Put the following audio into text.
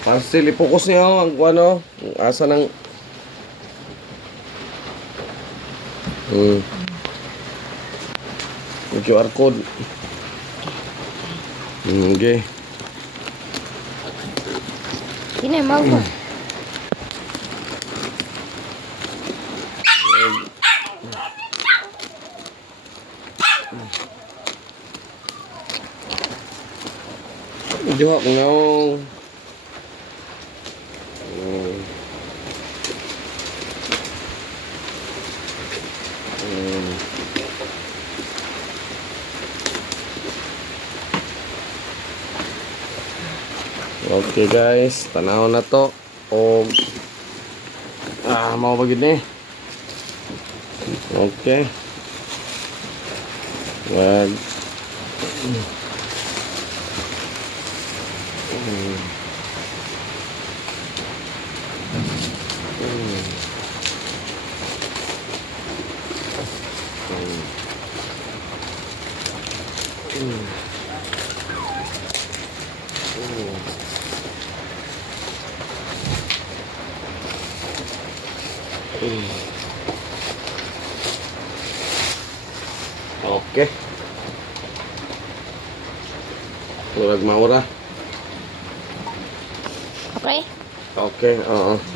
Pastel, i-focus niyo ang ano, ang asa ng yung QR code. Okay. Ini mau ko. Jawab ngong. Okay guys, tanaw na to. O mau bagid ni. Okay. Wag. Okay. Murag maura. Okay. Okay, oo.